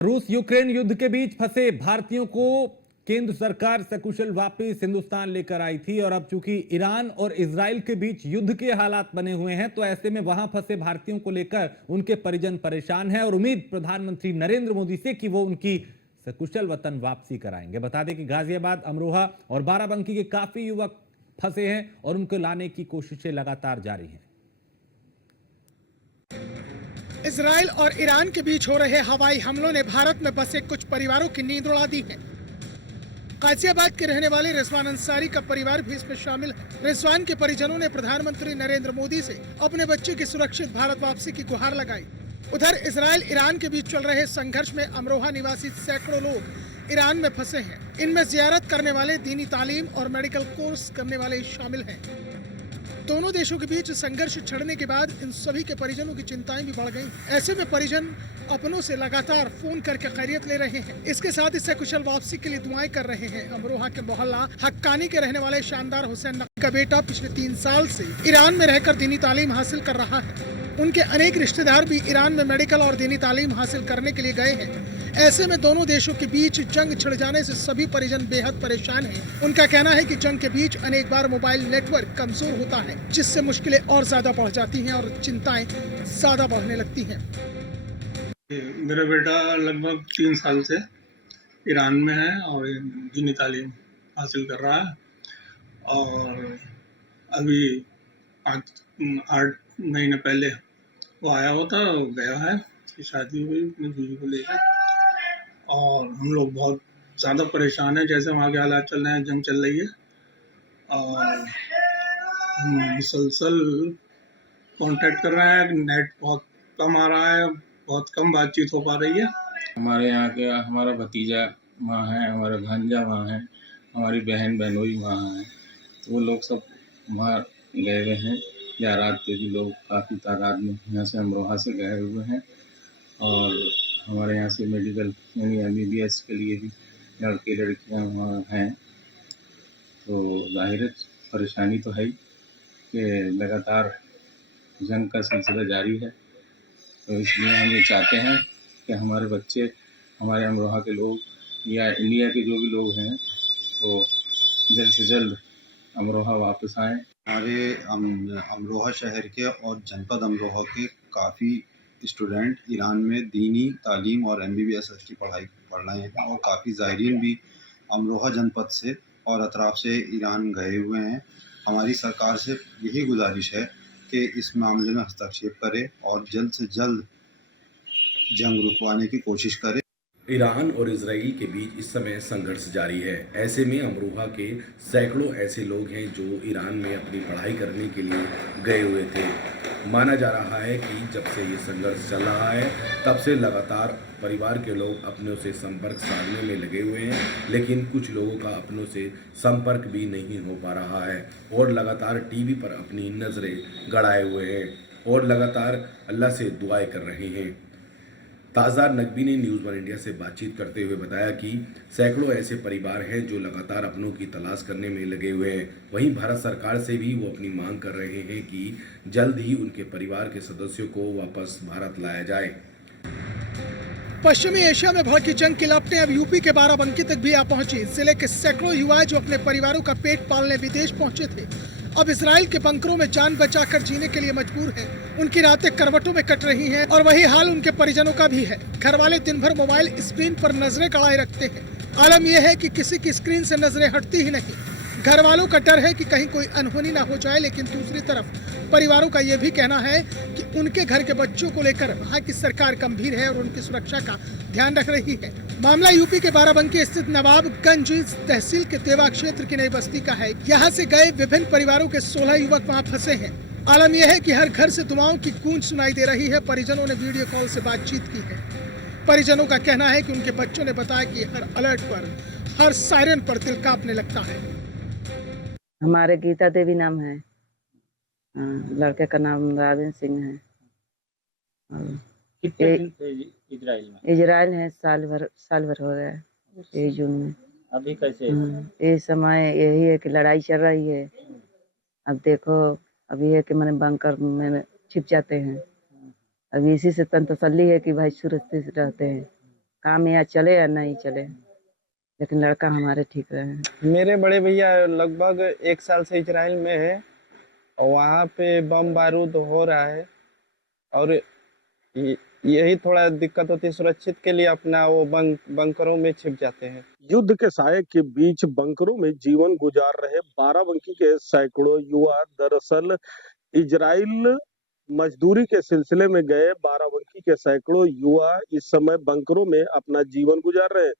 रूस यूक्रेन युद्ध के बीच फंसे भारतीयों को केंद्र सरकार सकुशल वापस हिंदुस्तान लेकर आई थी और अब चूंकि ईरान और इजराइल के बीच युद्ध के हालात बने हुए हैं तो ऐसे में वहां फंसे भारतीयों को लेकर उनके परिजन परेशान हैं और उम्मीद प्रधानमंत्री नरेंद्र मोदी से कि वो उनकी सकुशल वतन वापसी कराएंगे। बता दें कि गाजियाबाद, अमरोहा और बाराबंकी के काफी युवक फंसे हैं और उनको लाने की कोशिशें लगातार जारी हैं। इजराइल और ईरान के बीच हो रहे हवाई हमलों ने भारत में बसे कुछ परिवारों की नींद उड़ा दी है। गाजियाबाद के रहने वाले रिजवान अंसारी का परिवार भी इसमें शामिल है। रिजवान के परिजनों ने प्रधानमंत्री नरेंद्र मोदी से अपने बच्चे की सुरक्षित भारत वापसी की गुहार लगाई। उधर इजराइल ईरान के बीच चल रहे संघर्ष में अमरोहा निवासी सैकड़ों लोग ईरान में फंसे हैं। इनमें जियारत करने वाले, दीनी तालीम और मेडिकल कोर्स करने वाले शामिल हैं। दोनों देशों के बीच संघर्ष छिड़ने के बाद इन सभी के परिजनों की चिंताएं भी बढ़ गई। ऐसे में परिजन अपनों से लगातार फोन करके खैरियत ले रहे हैं। इसके साथ इससे कुशल वापसी के लिए दुआएं कर रहे हैं। अमरोहा के मोहल्ला हक्कानी के रहने वाले शानदार हुसैन नकवी का बेटा पिछले 3 साल से ईरान में रहकर दीनी तालीम हासिल कर रहा है। उनके अनेक रिश्तेदार भी ईरान में मेडिकल और दीनी तालीम हासिल करने के लिए गए हैं। ऐसे में दोनों देशों के बीच जंग छिड़ जाने से सभी परिजन बेहद परेशान हैं। उनका कहना है कि जंग के बीच अनेक बार मोबाइल नेटवर्क कमजोर होता है, जिससे मुश्किलें और ज्यादा बढ़ जाती हैं और चिंताएं ज्यादा बढ़ने लगती हैं। मेरा बेटा लगभग 3 साल से ईरान में है और दीनी तालीम हासिल कर रहा है और अभी 8 महीने पहले वो आया हुआ था, गया है, उसकी शादी हुई अपनी बीवी को लेकर और हम लोग बहुत ज़्यादा परेशान हैं। जैसे वहाँ के हालात चल रहे हैं, जंग चल रही है और मुसलसल कांटेक्ट कर रहे हैं। नेट बहुत कम आ रहा है, बहुत कम बातचीत हो पा रही है। हमारे यहाँ के हमारा भतीजा वहाँ है, हमारा भांजा वहाँ है, हमारी बहन बहनोई वहाँ है, तो वो लोग सब वहाँ गए हुए हैं। या रात के भी लोग काफ़ी तादाद में यहाँ से अमरोहा से गए हुए हैं और हमारे यहाँ से मेडिकल यानी MBBS के लिए भी लड़के लड़कियाँ वहाँ हैं। तो ज़ाहिर है परेशानी तो है ही कि लगातार जंग का सिलसिला जारी है, तो इसलिए हम ये चाहते हैं कि हमारे बच्चे, हमारे अमरोहा के लोग या इंडिया के जो भी लोग हैं वो जल्द से जल्द अमरोहा वापस आएँ। हमारे अमरोहा शहर के और जनपद अमरोहा के काफ़ी स्टूडेंट ईरान में दीनी तालीम और MBBS की पढ़ाई पढ़ रहे हैं और काफ़ी ज़ायरीन भी अमरोहा जनपद से और अतराफ़ से ईरान गए हुए हैं। हमारी सरकार से यही गुजारिश है कि इस मामले में हस्तक्षेप करे और जल्द से जल्द जंग रुकवाने की कोशिश करे। ईरान और इजराइल के बीच इस समय संघर्ष जारी है। ऐसे में अमरोहा के सैकड़ों ऐसे लोग हैं जो ईरान में अपनी पढ़ाई करने के लिए गए हुए थे। माना जा रहा है कि जब से ये संघर्ष चल रहा है तब से लगातार परिवार के लोग अपनों से संपर्क साधने में लगे हुए हैं, लेकिन कुछ लोगों का अपनों से संपर्क भी नहीं हो पा रहा है और लगातार टीवी पर अपनी नज़रें गड़ाए हुए हैं और लगातार अल्लाह से दुआएं कर रहे हैं। ताज़ार नकवी ने न्यूज़ वन इंडिया से बातचीत करते हुए बताया कि सैकड़ों ऐसे परिवार हैं जो लगातार अपनों की तलाश करने में लगे हुए हैं। वहीं भारत सरकार से भी वो अपनी मांग कर रहे हैं कि जल्द ही उनके परिवार के सदस्यों को वापस भारत लाया जाए। पश्चिमी एशिया में भड़की जंग की लपटें अब यूपी के बाराबंकी तक भी आ पहुंची। जिले के सैकड़ों युवा जो अपने परिवारों का पेट पालने विदेश पहुंचे थे, अब इसराइल के बंकरों में जान बचाकर जीने के लिए मजबूर हैं। उनकी रातें करवटों में कट रही हैं और वही हाल उनके परिजनों का भी है। घर वाले दिन भर मोबाइल स्क्रीन पर नजरें गड़ाए रखते हैं। आलम यह है कि किसी की स्क्रीन से नजरें हटती ही नहीं। घर वालों का डर है कि कहीं कोई अनहोनी ना हो जाए, लेकिन दूसरी तरफ परिवारों का यह भी कहना है कि उनके घर के बच्चों को लेकर वहाँ की सरकार गंभीर है और उनकी सुरक्षा का ध्यान रख रही है। मामला यूपी के बाराबंकी स्थित नवाबगंज तहसील के तेवा क्षेत्र की नई बस्ती का है। यहाँ से गए विभिन्न परिवारों के 16 युवक वहाँ फंसे हैं। आलम यह है कि हर घर से दुआओं की गूंज सुनाई दे रही है। परिजनों ने वीडियो कॉल से बातचीत की है। परिजनों का कहना है कि उनके बच्चों ने बताया कि हर अलर्ट पर, हर सायरन पर दिल कांपने लगता है। हमारे गीता देवी नाम है, लड़के का नाम राविन सिंह है। कितने दिन से इजराइल में? इजराइल है, साल भर हो गया है, 23 जून में। अभी कैसे? ये समय यही है कि लड़ाई चल रही है। अब देखो, अभी है कि मैंने बंकर में छिप जाते हैं। अभी इसी से तन तसल्ली है कि भाई सुरक्षित रहते हैं। काम या चले या नहीं चले, लेकिन लड़का हमारे ठीक रहे। मेरे बड़े भैया लगभग 1 साल से इजराइल में है और वहाँ पे बम बारूद हो रहा है और यही थोड़ा दिक्कत होती है। सुरक्षित के लिए अपना वो बंकरों में छिप जाते हैं। युद्ध के साये के बीच बंकरों में जीवन गुजार रहे बाराबंकी के सैकड़ों युवा दरअसल इजराइल मजदूरी के सिलसिले में गए बाराबंकी के सैकड़ों युवा इस समय बंकरों में अपना जीवन गुजार रहे हैं।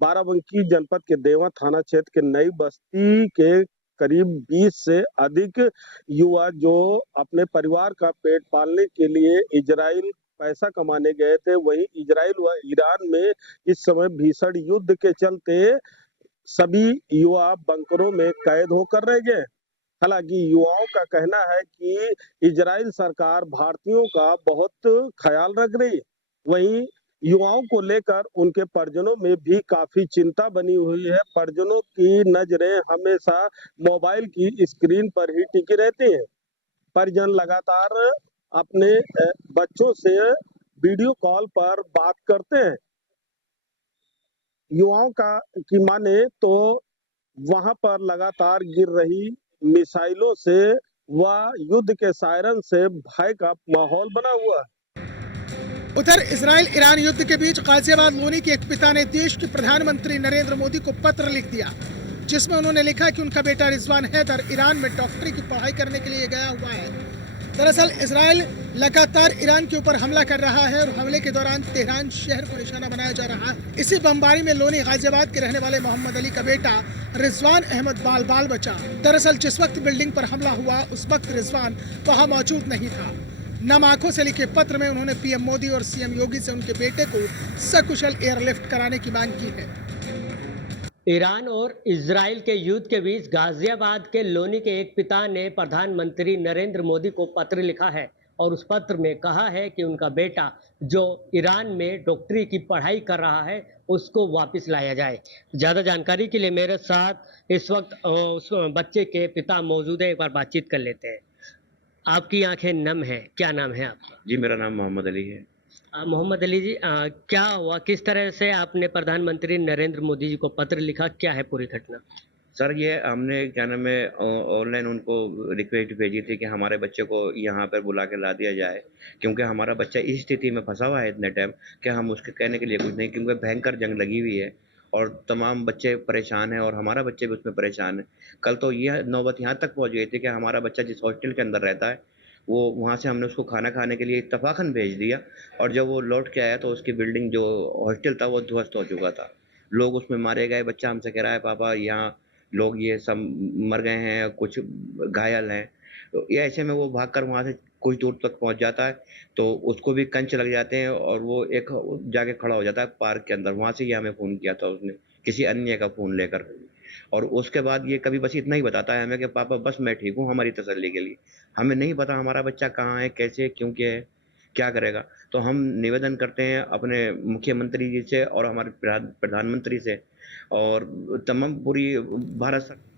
बाराबंकी जनपद के देवा थाना क्षेत्र के नई बस्ती के करीब 20 से अधिक युवा जो अपने परिवार का पेट पालने के लिए इजराइल पैसा कमाने गए थे, वहीं इजराइल व ईरान में इस समय भीषण युद्ध के चलते सभी युवा बंकरों में कैद होकर रह गए। हालांकि युवाओं का कहना है कि इजराइल सरकार भारतीयों का बहुत ख्याल रख रही, वहीं युवाओं को लेकर उनके परिजनों में भी काफी चिंता बनी हुई है। परिजनों की नजरें हमेशा मोबाइल की स्क्रीन पर ही टिकी रहती हैं। परिजन लगातार अपने बच्चों से वीडियो कॉल पर बात करते हैं। युवाओं की माने तो वहां पर लगातार गिर रही मिसाइलों से व युद्ध के सायरन से भय का माहौल बना हुआ है। उधर इजराइल ईरान युद्ध के बीच गाजियाबाद लोनी के एक पिता ने देश के प्रधानमंत्री नरेंद्र मोदी को पत्र लिख दिया, जिसमें उन्होंने लिखा कि उनका बेटा रिजवान हैदर ईरान में डॉक्टरी की पढ़ाई करने के लिए गया हुआ है। दरअसल इजराइल लगातार ईरान के ऊपर हमला कर रहा है और हमले के दौरान तेहरान शहर को निशाना बनाया जा रहा है। इसी बमबारी में लोनी गाजियाबाद के रहने वाले मोहम्मद अली का बेटा रिजवान अहमद बाल बचा। दरअसल जिस वक्त बिल्डिंग पर हमला हुआ उस वक्त रिजवान वहां मौजूद नहीं था। नम आंखों से लिखे पत्र में उन्होंने पीएम मोदी और सीएम योगी से उनके बेटे को सकुशल एयरलिफ्ट कराने की मांग की है। ईरान और इजराइल के युद्ध के बीच गाजियाबाद के लोनी के एक पिता ने प्रधानमंत्री नरेंद्र मोदी को पत्र लिखा है और उस पत्र में कहा है कि उनका बेटा जो ईरान में डॉक्टरी की पढ़ाई कर रहा है उसको वापस लाया जाए। ज़्यादा जानकारी के लिए मेरे साथ इस वक्त उस बच्चे के पिता मौजूद है, एक बार बातचीत कर लेते हैं। आपकी आंखें नम हैं, क्या नाम है आपका? जी मेरा नाम मोहम्मद अली है। मोहम्मद अली जी, क्या हुआ, किस तरह से आपने प्रधानमंत्री नरेंद्र मोदी जी को पत्र लिखा, क्या है पूरी घटना? सर ये हमने क्या नाम है ऑनलाइन उनको रिक्वेस्ट भेजी थी कि हमारे बच्चे को यहाँ पर बुला के ला दिया जाए, क्योंकि हमारा बच्चा इस स्थिति में फंसा हुआ है इतने टाइम कि हम उसके कहने के लिए कुछ नहीं, क्योंकि भयंकर जंग लगी हुई है और तमाम बच्चे परेशान हैं और हमारा बच्चे भी उसमें परेशान है। कल तो यह नौबत यहाँ तक पहुँच गई थी कि हमारा बच्चा जिस हॉस्टल के अंदर रहता है वो वहाँ से हमने उसको खाना खाने के लिए इत्तफाकन भेज दिया और जब वो लौट के आया तो उसकी बिल्डिंग जो हॉस्टल था वो ध्वस्त हो चुका था। लोग उसमें मारे गए। बच्चा हमसे कह रहा है पापा यहाँ लोग ये सब मर गए हैं, कुछ घायल हैं। तो ये ऐसे में वो भागकर वहाँ से कुछ दूर तक पहुँच जाता है तो उसको भी कंच लग जाते हैं और वो एक जाके खड़ा हो जाता है पार्क के अंदर। वहाँ से ही हमें फ़ोन किया था उसने किसी अन्य का फ़ोन लेकर और उसके बाद ये कभी बस इतना ही बताता है हमें कि पापा बस मैं ठीक हूँ, हमारी तसल्ली के लिए। हमें नहीं पता हमारा बच्चा कहाँ है, कैसे, क्यों क्या है, क्या करेगा। तो हम निवेदन करते हैं अपने मुख्यमंत्री जी से और हमारे प्रधानमंत्री से और तमाम पूरी भारत सरकार